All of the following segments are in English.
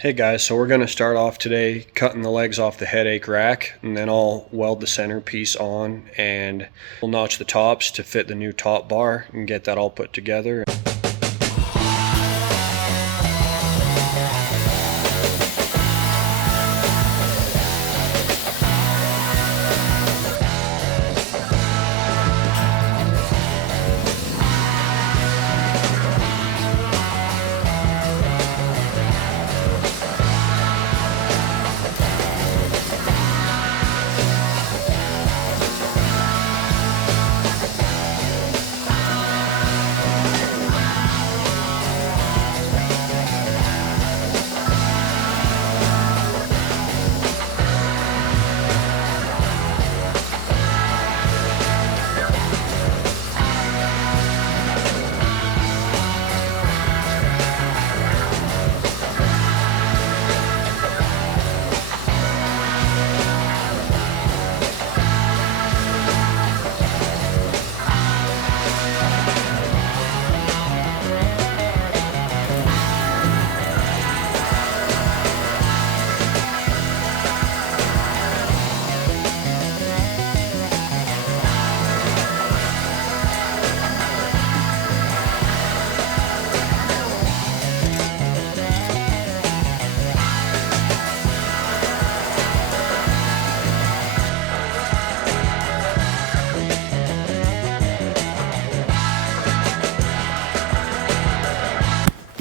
Hey guys, so we're going to start off today cutting the legs off the headache rack, and then I'll weld the centerpiece on and we'll notch the tops to fit the new top bar and get that all put together.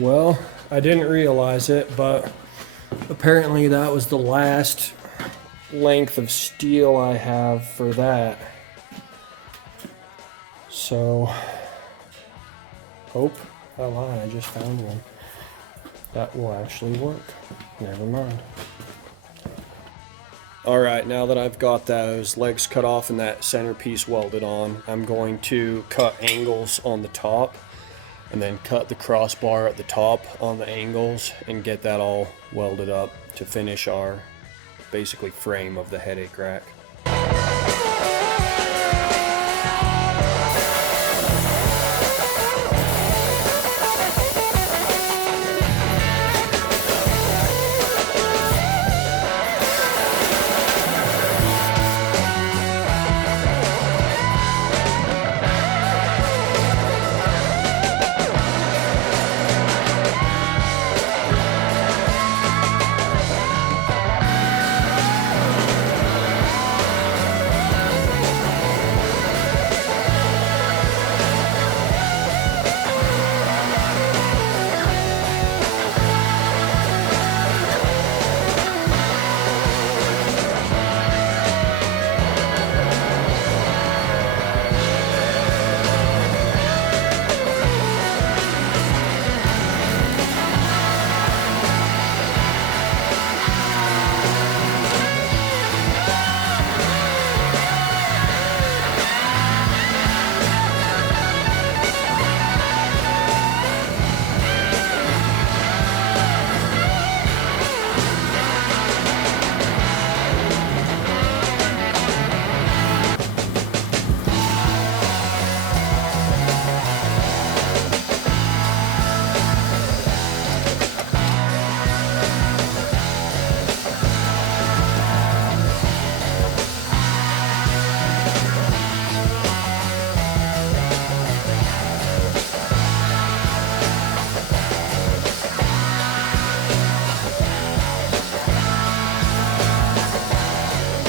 Well, I didn't realize it, but apparently that was the last length of steel I have for that. So, I lied, I just found one. That will actually work. Never mind. Alright, now that I've got those legs cut off and that centerpiece welded on, I'm going to cut angles on the top and then cut the crossbar at the top on the angles and get that all welded up to finish our basically frame of the headache rack.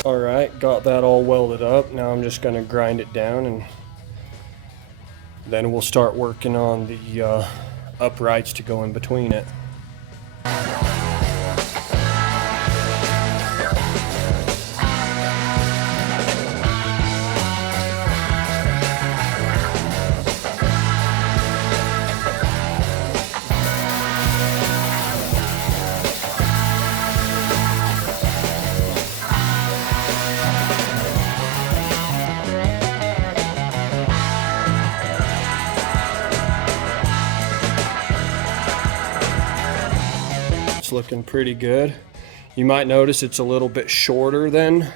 Alright, got that all welded up. Now I'm just going to grind it down and then we'll start working on the uprights to go in between it. It's looking pretty good. You might notice it's a little bit shorter than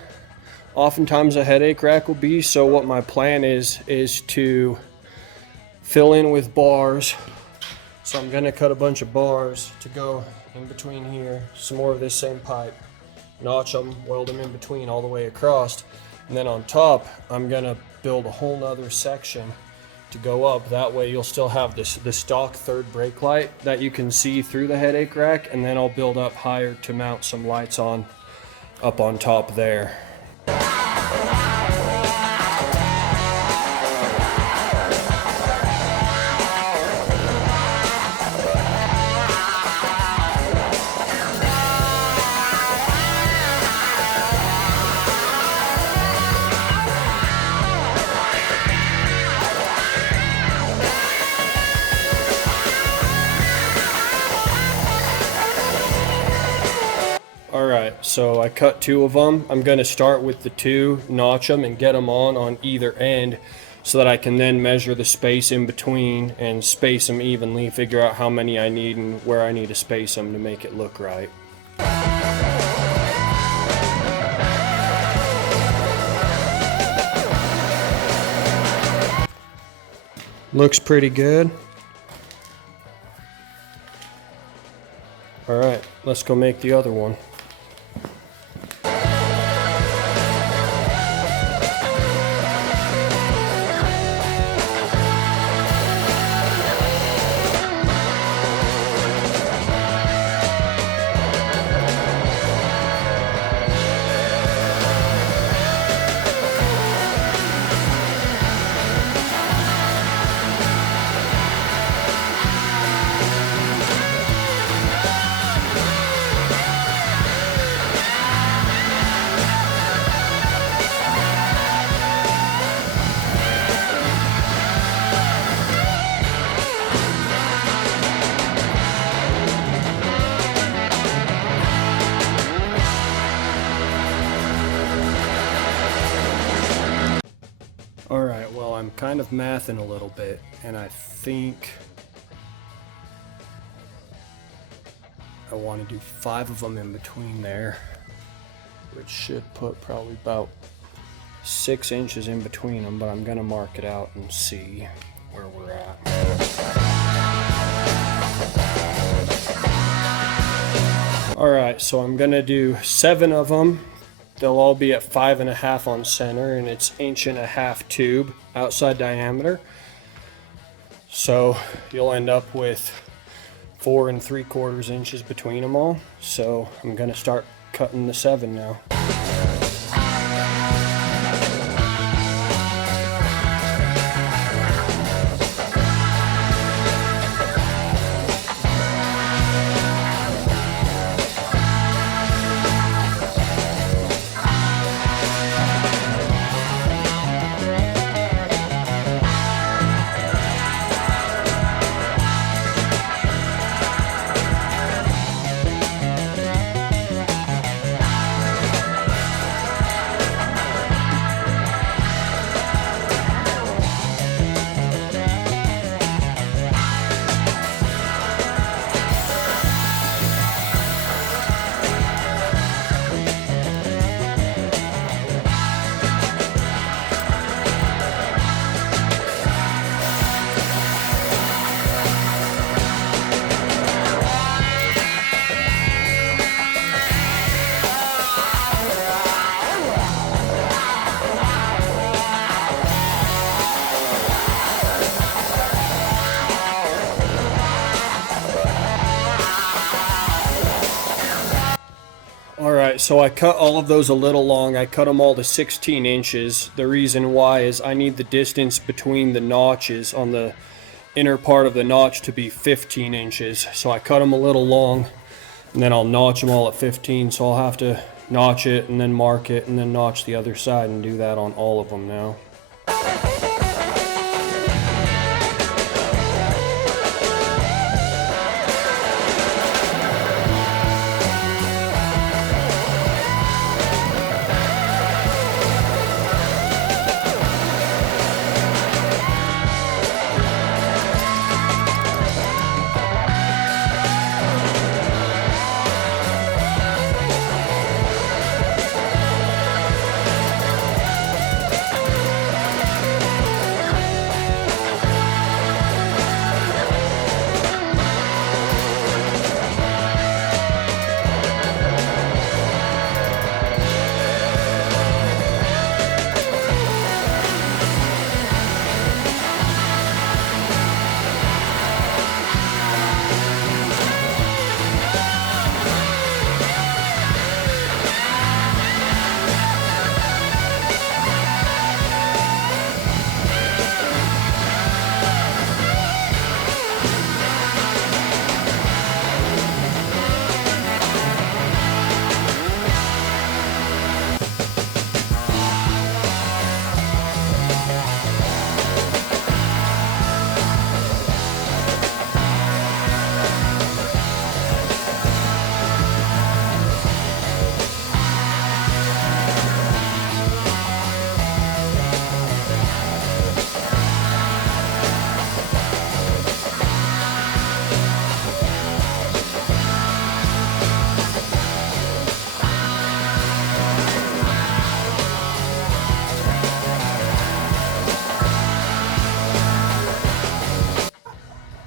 oftentimes a headache rack will be. So what my plan is to fill in with bars So I'm gonna cut a bunch of bars to go in between here, some more of this same pipe, notch them, weld them in between all the way across, and then on top I'm gonna build a whole nother section to go up. That way you'll still have the stock third brake light that you can see through the headache rack, and then I'll build up higher to mount some lights on up on top there. Alright, so I cut 2 of them. I'm going to start with the 2, notch them, and get them on either end so that I can then measure the space in between and space them evenly, figure out how many I need and where I need to space them to make it look right. Looks pretty good. Alright, let's go make the other one. Alright, well, I'm kind of mathing a little bit, and I think I want to do 5 of them in between there, which should put probably about 6 inches in between them, but I'm going to mark it out and see where we're at. Alright, so I'm going to do 7 of them. They'll all be at 5.5 on center, and it's 1.5 inch tube outside diameter. So you'll end up with 4 3/4 inches between them all. So I'm gonna start cutting the 7 now. Alright, so I cut all of those a little long. I cut them all to 16 inches. The reason why is I need the distance between the notches on the inner part of the notch to be 15 inches. So I cut them a little long, and then I'll notch them all at 15. So I'll have to notch it and then mark it and then notch the other side and do that on all of them now.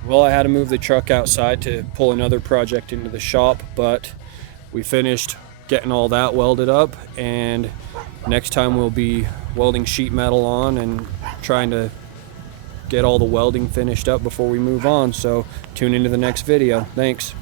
Well, I had to move the truck outside to pull another project into the shop, but we finished getting all that welded up, and next time we'll be welding sheet metal on and trying to get all the welding finished up before we move on. So tune into the next video. Thanks.